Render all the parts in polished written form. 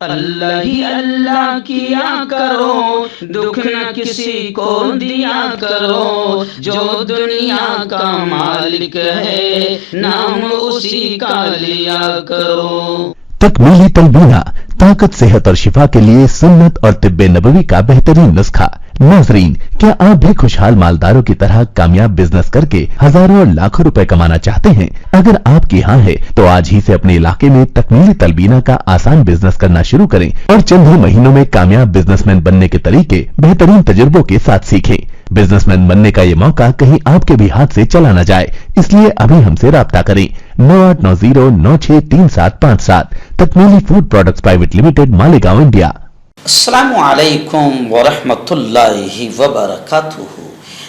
اللہ ہی اللہ کیا کرو، دکھ نہ کسی کو دیا کرو، جو دنیا کا مالک ہے نام اسی کا لیا کرو۔ تکمیلی تلبینہ طاقت، صحت اور شفا کے لیے سنت اور طب نبوی کا بہترین نسخہ۔ ناظرین، کیا آپ بھی خوشحال مالداروں کی طرح کامیاب بزنس کر کے ہزاروں اور لاکھوں روپے کمانا چاہتے ہیں؟ اگر آپ کی ہاں ہے تو آج ہی سے اپنے علاقے میں تکمیلی تلبینہ کا آسان بزنس کرنا شروع کریں اور چند ہی مہینوں میں کامیاب بزنس مین بننے کے طریقے بہترین تجربوں کے ساتھ سیکھیں۔ بزنس مین بننے کا یہ موقع کہیں آپ کے بھی ہاتھ سے چلا نہ جائے، اس لیے ابھی ہم سے رابطہ کریں۔ 9890963757 Takmili food products private limited, Malegaon, India. السلام علیکم ورحمۃ اللہ وبرکاتہ۔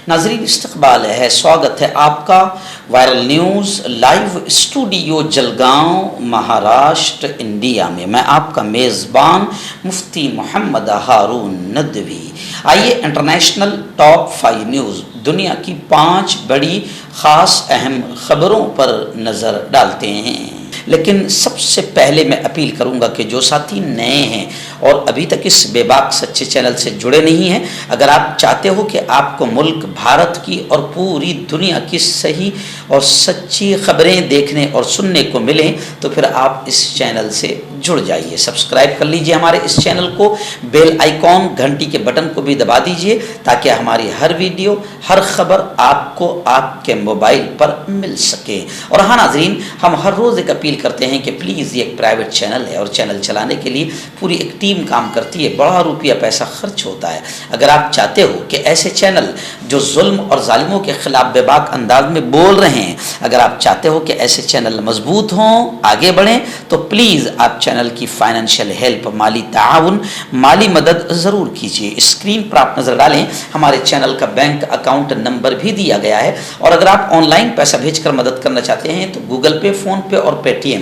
ناظرین، استقبال ہے، سواگت ہے آپ کا viral news live studio Jalgaon, Maharashtra, India میں۔ میں آپ کا میزبان مفتی محمد ہارون ندوی۔ آئیے انٹرنیشنل ٹاپ 5 نیوز، دنیا کی 5 بڑی خاص اہم خبروں پر نظر ڈالتے ہیں۔ لیکن سب سے پہلے میں اپیل کروں گا کہ جو ساتھی نئے ہیں اور ابھی تک اس بے باک سچے چینل سے جڑے نہیں ہیں، اگر آپ چاہتے ہو کہ آپ کو ملک بھارت کی اور پوری دنیا کی صحیح اور سچی خبریں دیکھنے اور سننے کو ملیں تو پھر آپ اس چینل سے جڑ جائیے، سبسکرائب کر لیجئے ہمارے اس چینل کو، بیل آئیکن گھنٹی کے بٹن کو بھی دبا دیجئے تاکہ ہماری ہر ویڈیو، ہر خبر آپ کو آپ کے موبائل پر مل سکے۔ اور ہاں ناظرین، ہم ہر روز ایک اپیل کرتے ہیں کہ پلیز یہ ایک پرائیویٹ چینل ہے اور چینل چلانے کے لیے پوری ایک ٹیم کام کرتی ہے، بڑا روپیہ پیسہ خرچ ہوتا ہے۔ اگر آپ چاہتے ہو کہ ایسے چینل جو ظلم اور ظالموں کے خلاف بے باک انداز میں بول رہے ہیں، اگر آپ چاہتے ہو کہ ایسے چینل مضبوط ہوں، آگے بڑھیں، تو پلیز آپ چینل کی فائنینشیل ہیلپ، مالی تعاون، مالی مدد ضرور کیجیے۔ اسکرین پر آپ نظر ڈالیں، ہمارے چینل کا بینک اکاؤنٹ نمبر بھی دیا گیا ہے، اور اگر آپ آن لائن پیسہ بھیج کر مدد کرنا چاہتے ہیں تو گوگل پے، فون پے اور پے ٹی ایم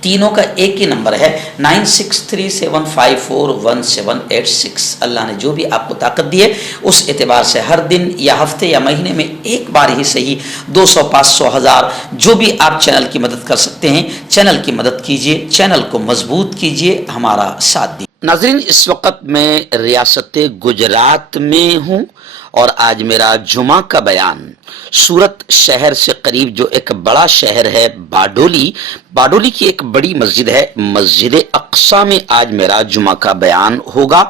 تینوں کا ایک ہی نمبر ہے، 9637541786۔ اللہ نے جو بھی آپ کو طاقت دی ہے اس اعتبار سے ہر دن یا ہفتے یا مہینے میں ایک بار ہی صحیح 200، 500، 1000 جو بھی آپ چینل کی مدد کر سکتے ہیں، چینل کی مدد کیجئے، چینل کو مضبوط کیجئے، ہمارا ساتھ دیجئے۔ ناظرین، اس وقت میں ریاست گجرات میں ہوں اور آج میرا جمعہ کا بیان سورت شہر سے قریب جو ایک بڑا شہر ہے باڈولی کی ایک بڑی مسجد ہے، مسجد اقصی میں آج میرا جمعہ کا بیان ہوگا،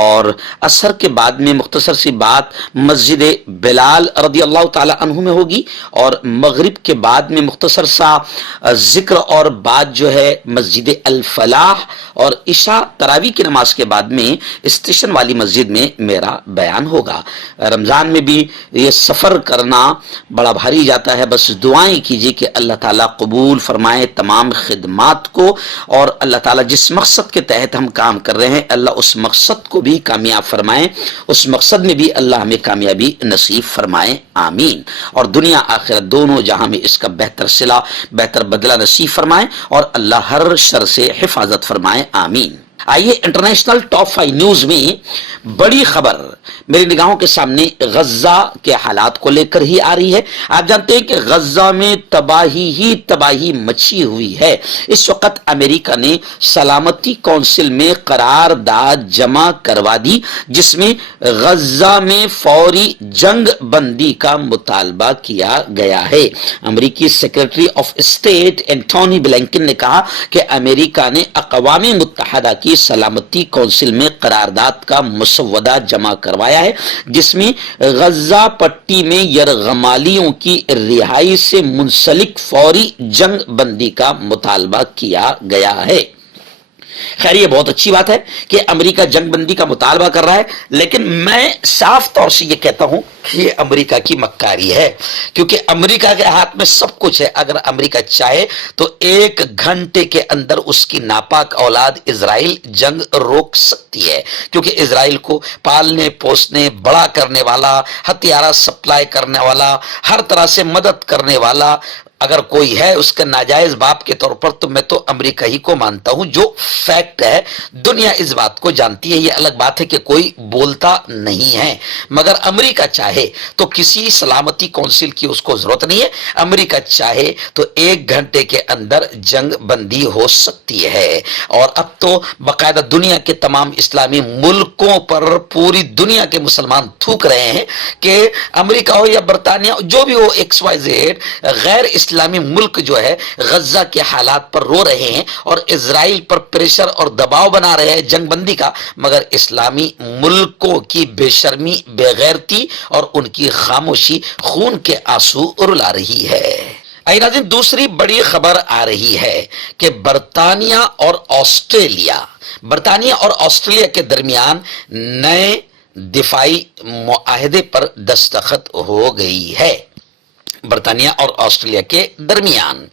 اور عصر کے بعد میں مختصر سی بات مسجد بلال رضی اللہ تعالی عنہ میں ہوگی، اور مغرب کے بعد میں مختصر سا ذکر اور بات جو ہے مسجد الفلاح، اور عشاء تراویح کی نماز کے بعد میں اسٹیشن والی مسجد میں میرا بیان ہوگا۔ رمضان میں بھی یہ سفر کرنا بڑا بھاری جاتا ہے، بس دعائیں کیجیے کہ اللہ تعالیٰ قبول فرمائے تمام خدمات کو، اور اللہ تعالیٰ جس مقصد کے تحت ہم کام کر رہے ہیں اللہ اس مقصد کو بھی کامیاب فرمائے، اس مقصد میں بھی اللہ ہمیں کامیابی نصیب فرمائے، آمین، اور دنیا آخرت دونوں جہاں میں اس کا بہتر صلہ، بہتر بدلہ نصیب فرمائے، اور اللہ ہر شر سے حفاظت فرمائے، آمین۔ آئیے انٹرنیشنل ٹاپ 5 نیوز میں بڑی خبر میری نگاہوں کے سامنے غزہ کے حالات کو لے کر ہی آ رہی ہے۔ آپ جانتے ہیں کہ غزہ میں تباہی مچی ہوئی ہے۔ اس وقت امریکہ نے سلامتی کونسل میں قرارداد جمع کروا دی جس میں غزہ میں فوری جنگ بندی کا مطالبہ کیا گیا ہے۔ امریکی secretary of state Antony Blinken نے کہا کہ امریکہ نے اقوام متحدہ کی سلامتی کونسل میں قرارداد کا مسودہ جمع کروایا ہے جس میں غزہ پٹی میں یرغمالیوں کی رہائی سے منسلک فوری جنگ بندی کا مطالبہ کیا گیا ہے۔ خیر، یہ بہت اچھی بات ہے کہ امریکہ جنگ بندی کا مطالبہ کر رہا ہے، لیکن میں صاف طور سے یہ کہتا ہوں کہ یہ امریکہ کی مکاری ہے، کیونکہ امریکہ کے ہاتھ میں سب کچھ ہے۔ اگر امریکہ چاہے تو 1 گھنٹے کے اندر اس کی ناپاک اولاد اسرائیل جنگ روک سکتی ہے، کیونکہ اسرائیل کو پالنے پوسنے، بڑا کرنے والا، ہتھیار سپلائی کرنے والا، ہر طرح سے مدد کرنے والا اگر کوئی ہے اس کا ناجائز باپ کے طور پر تو میں تو امریکہ ہی کو مانتا ہوں، جو فیکٹ ہے، دنیا اس بات کو جانتی ہے۔ یہ الگ بات ہے کہ کوئی بولتا نہیں ہے، مگر امریکہ چاہے تو کسی سلامتی کونسل کی اس کو ضرورت نہیں ہے۔ امریکہ چاہے تو 1 گھنٹے کے اندر جنگ بندی ہو سکتی ہے، اور اب تو باقاعدہ دنیا کے تمام اسلامی ملکوں پر پوری دنیا کے مسلمان تھوک رہے ہیں کہ امریکہ ہو یا برطانیہ، جو بھی ہو XYZ غیر اسلامی ملک جو ہے غزہ کے حالات پر رو رہے ہیں اور اسرائیل پر پریشر اور دباؤ بنا رہے ہیں جنگ بندی کا، مگر اسلامی ملکوں کی بے شرمی، بے غیرتی اور ان کی خاموشی خون کے آنسو رلا رہی ہے۔ ناظرین، دوسری بڑی خبر آ رہی ہے کہ برطانیہ اور آسٹریلیا کے درمیان نئے دفاعی معاہدے پر دستخط ہو گئی ہے۔ برطانیہ اور آسٹریلیا کے درمیان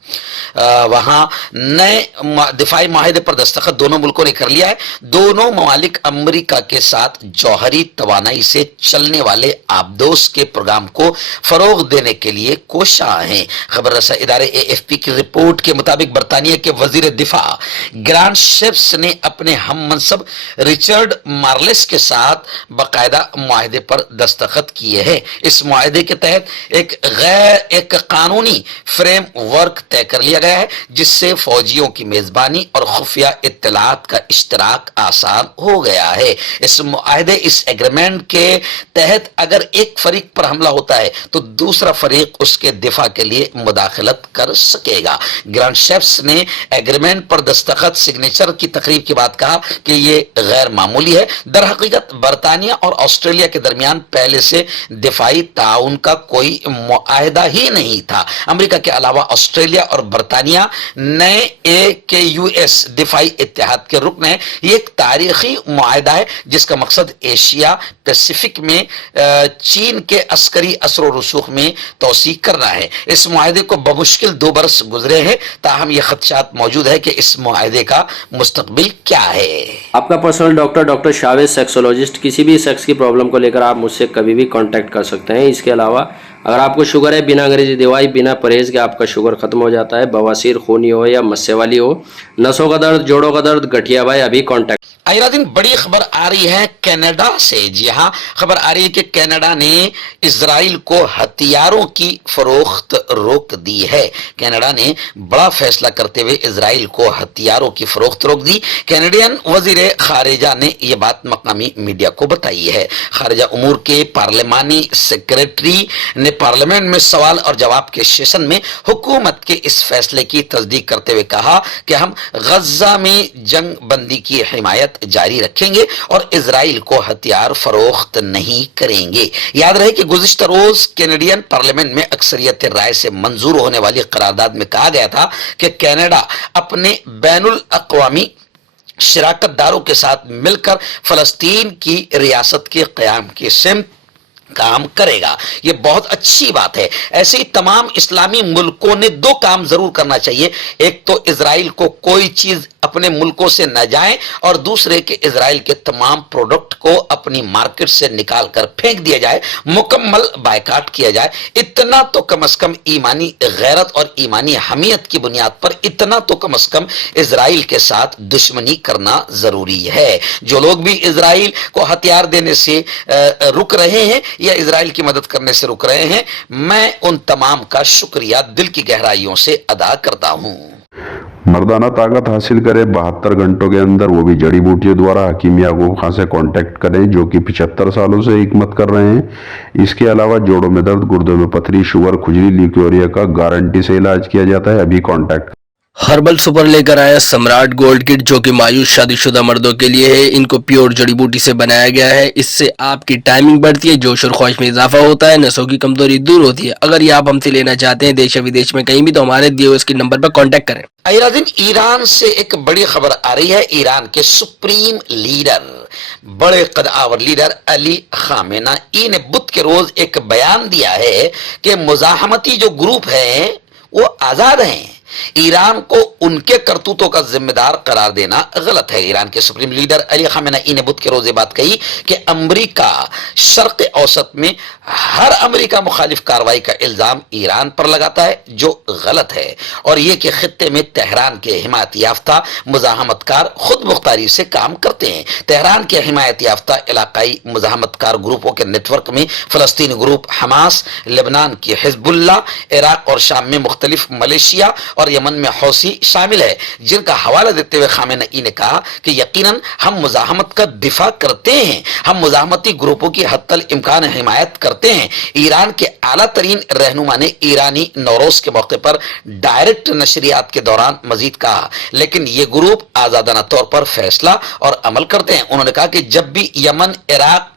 وہاں نئے دفاعی معاہدے پر دستخط دونوں ملکوں نے کر لیا ہے۔ دونوں ممالک امریکہ کے ساتھ جوہری توانائی سے چلنے والے آبدوز کے پروگرام کو فروغ دینے کے لیے کوشاں ہیں۔ خبر رساں ادارے AFP کی رپورٹ کے مطابق برطانیہ کے وزیر دفاع گرانٹ شپس نے اپنے ہم منصب رچرڈ مارلس کے ساتھ باقاعدہ معاہدے پر دستخط کیے ہیں۔ اس معاہدے کے تحت ایک قانونی فریم ورک طے کر لیا گیا ہے جس سے فوجیوں کی میزبانی اور خفیہ اطلاعات کا اشتراک آسان ہو گیا ہے۔ اس معاہدے، اس ایگریمنٹ کے تحت اگر ایک فریق پر حملہ ہوتا ہے تو دوسرا فریق اس کے دفاع کے لیے مداخلت کر سکے گا۔ گرانٹ شپس نے ایگریمنٹ پر دستخط سگنیچر کی تقریب کے بعد کہا کہ یہ غیر معمولی ہے۔ در حقیقت برطانیہ اور آسٹریلیا کے درمیان پہلے سے دفاعی تعاون کا کوئی معاہدہ ہی نہیں تھا۔ امریکہ کے علاوہ آسٹریلیا اور برطانیہ نئے AUKUS دفاعی اتحاد کے رکن ہیں۔ یہ ایک تاریخی معاہدہ ہے جس کا مقصد ایشیا پیسیفک میں چین کے عسکری اثر و رسوخ میں توسیع کرنا ہے۔ اس معاہدے کو بمشکل 2 برس گزرے ہیں، تاہم یہ خدشات موجود ہے کہ اس معاہدے کا مستقبل کیا ہے۔ آپ کا پرسنل ڈاکٹر شاویز سیکسولوجسٹ، کسی بھی سیکس کی پرابلم کو لے کر آپ مجھ سے کبھی بھی کانٹیکٹ کر سکتے ہیں۔ اس کے علاوہ اگر آپ کو شوگر ہے، بنا انگریزی دوائی، بنا پرہیز کے آپ کا شوگر ختم ہو جاتا ہے، بواسیر خونی ہو یا مسے والی ہو، نسوں کا درد، جوڑوں کا درد، گٹھیا بھائی، ابھی کانٹیکٹ۔ دن بڑی خبر آ رہی ہے کینیڈا سے۔ جی ہاں، خبر آ رہی ہے کہ کینیڈا نے اسرائیل کو ہتھیاروں کی فروخت روک دی ہے۔ کینیڈا نے بڑا فیصلہ کرتے ہوئے اسرائیل کو ہتھیاروں کی فروخت روک دی۔ کینیڈین وزیر خارجہ نے یہ بات مقامی میڈیا کو بتائی ہے۔ خارجہ امور کے پارلیمانی سیکریٹری نے پارلیمنٹ میں سوال اور جواب کے سیشن میں حکومت کے اس فیصلے کی تصدیق کرتے ہوئے کہا کہ ہم غزہ میں جنگ بندی کی حمایت جاری رکھیں گے اور اسرائیل کو ہتھیار فروخت نہیں کریں گے۔ یاد رہے کہ گزشتہ روز کینیڈین پارلیمنٹ میں اکثریت رائے سے منظور ہونے والی قرارداد میں کہا گیا تھا کہ کینیڈا اپنے بین الاقوامی شراکت داروں کے ساتھ مل کر فلسطین کی ریاست کے قیام کی سمت کام کرے گا۔ یہ بہت اچھی بات ہے۔ ایسے ہی تمام اسلامی ملکوں نے 2 کام ضرور کرنا چاہیے، ایک تو اسرائیل کو کوئی چیز اپنے ملکوں سے نہ جائیں، اور دوسرے کہ اسرائیل کے تمام پروڈکٹ کو اپنی مارکیٹ سے نکال کر پھینک دیا جائے، مکمل بائیکاٹ کیا جائے۔ اتنا تو کم از کم ایمانی غیرت اور ایمانی حمیت کی بنیاد پر اتنا تو کم از کم اسرائیل کے ساتھ دشمنی کرنا ضروری ہے۔ جو لوگ بھی اسرائیل کو ہتھیار دینے سے رک رہے ہیں یا اسرائیل کی مدد کرنے سے رک رہے ہیں، میں ان تمام کا شکریہ دل کی گہرائیوں سے ادا کرتا ہوں۔ مردانہ طاقت حاصل کرے 72 گھنٹوں کے اندر، وہ بھی جڑی بوٹیوں دوارا۔ حکیم یعقوب خان سے کانٹیکٹ کریں جو کہ 75 سالوں سے حکمت کر رہے ہیں۔ اس کے علاوہ جوڑوں میں درد، گردوں میں پتھری، شوگر، کھجلی، لیکوریا کا گارنٹی سے علاج کیا جاتا ہے۔ ابھی کانٹیکٹ۔ ہربل سپر لے کر آیا سمراٹ گولڈ کٹ، جو کہ مایوس شادی شدہ مردوں کے لیے ہے۔ ان کو پیور جڑی بوٹی سے بنایا گیا ہے۔ اس سے آپ کی ٹائمنگ بڑھتی ہے، جوش اور خواہش میں اضافہ ہوتا ہے، نسوں کی کمزوری دور ہوتی ہے۔ اگر یہ آپ ہم سے لینا چاہتے ہیں دیش و ودیش میں کہیں بھی، تو ہمارے دیے ہوئے اس کے نمبر پر کانٹیکٹ کریں۔ ایران سے ایک بڑی خبر آ رہی ہے۔ ایران کے سپریم لیڈر، بڑے قد آور لیڈر علی خامنئی نے بدھ کے روز ایک بیان دیا ہے کہ مزاحمتی جو گروپ ہیں وہ آزاد ہیں، ایران کو ان کے کرتوتوں کا ذمہ دار قرار دینا غلط ہے۔ ایران کے سپریم لیڈر علی خامنئی نے بدھ کے روز بات کہی کہ امریکہ شرق اوسط میں ہر امریکہ مخالف کارروائی کا الزام ایران پر لگاتا ہے جو غلط ہے، اور یہ کہ خطے میں تہران کے حمایت یافتہ مزاحمت کار خود مختاری سے کام کرتے ہیں۔ تہران کے حمایت یافتہ علاقائی مزاحمت کار گروپوں کے نیٹ ورک میں فلسطینی گروپ حماس، لبنان کی حزب اللہ، عراق اور شام میں مختلف ملیشیا اور یمن میں حوثی شامل ہے، جن کا حوالہ دیتے ہوئے خامنئی نے کہا کہ یقیناً ہم مزاحمت کا دفاع کرتے ہیں، ہم مزاحمتی گروپوں کی حتی الامکان حمایت کرتے ہیں۔ ایران کے اعلیٰ ترین رہنما نے ایرانی نوروز کے موقع پر ڈائریکٹ نشریات کے دوران مزید کہا، لیکن یہ گروپ آزادانہ طور پر فیصلہ اور عمل کرتے ہیں۔ انہوں نے کہا کہ جب بھی یمن، عراق،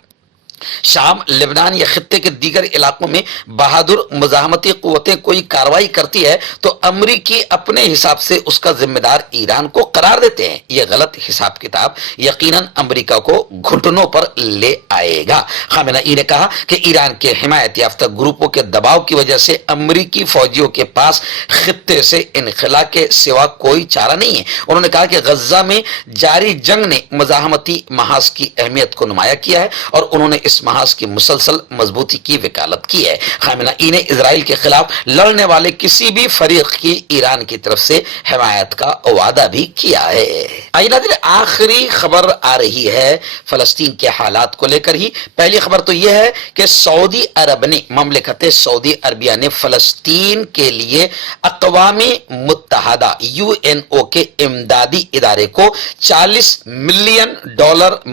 شام، لبنان یا خطے کے دیگر علاقوں میں بہادر مزاحمتی قوتیں کوئی کارروائی کرتی ہے تو امریکی اپنے حساب سے اس کا ذمہ دار ایران کو قرار دیتے ہیں۔ یہ غلط حساب کتاب یقیناً امریکہ کو گھٹنوں پر لے آئے گا۔ خامنئی نے کہا کہ ایران کے حمایت یافتہ گروپوں کے دباؤ کی وجہ سے امریکی فوجیوں کے پاس خطے سے انخلا کے سوا کوئی چارہ نہیں ہے۔ انہوں نے کہا کہ غزہ میں جاری جنگ نے مزاحمتی محاذ کی اہمیت کو نمایاں کیا ہے اور انہوں نے اس محاذ کی مسلسل مضبوطی کی وکالت کی ہے۔ خامنئی نے اسرائیل کے خلاف لڑنے والے کسی بھی فریق کی ایران کی طرف سے حمایت کا وعدہ بھی کیا ہے۔ آئیے ناظرین، آخری خبر آ رہی ہے فلسطین کے حالات کو لے کر ہی۔ پہلی خبر تو یہ ہے کہ سعودی عرب نے، مملکت سعودی عربیہ نے فلسطین کے لیے اقوام متحدہ UNO کے امدادی ادارے کو $40 ملین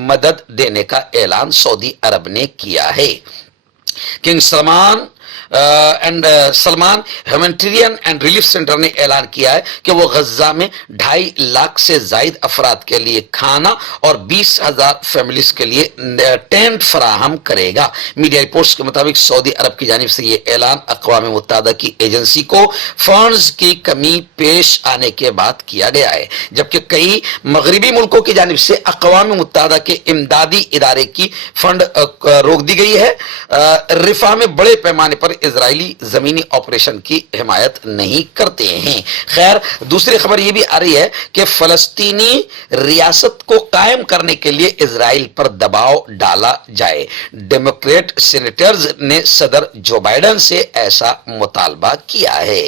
مدد دینے کا اعلان سعودی عرب نے کیا ہے۔ King Salman humanitarian and relief centre نے اعلان کیا ہے کہ وہ غزہ میں 2.5 لاکھ سے زائد افراد کے لیے کھانا اور 20,000 فیملیز کے لیے ٹینٹ فراہم کرے گا۔ میڈیا رپورٹس کے مطابق سعودی عرب کی جانب سے یہ اعلان اقوام متحدہ کی ایجنسی کو فنڈز کی کمی پیش آنے کے بعد کیا گیا ہے، جبکہ کئی مغربی ملکوں کی جانب سے اقوام متحدہ کے امدادی ادارے کی فنڈ روک دی گئی ہے۔ رفح میں بڑے پیمانے پر اسرائیلی زمینی آپریشن کی حمایت نہیں کرتے ہیں۔ خیر، دوسری خبر یہ بھی آ رہی ہے کہ فلسطینی ریاست کو قائم کرنے کے لیے اسرائیل پر دباؤ ڈالا جائے۔ ڈیموکریٹ سینیٹرز نے صدر جو بائیڈن سے ایسا مطالبہ کیا ہے۔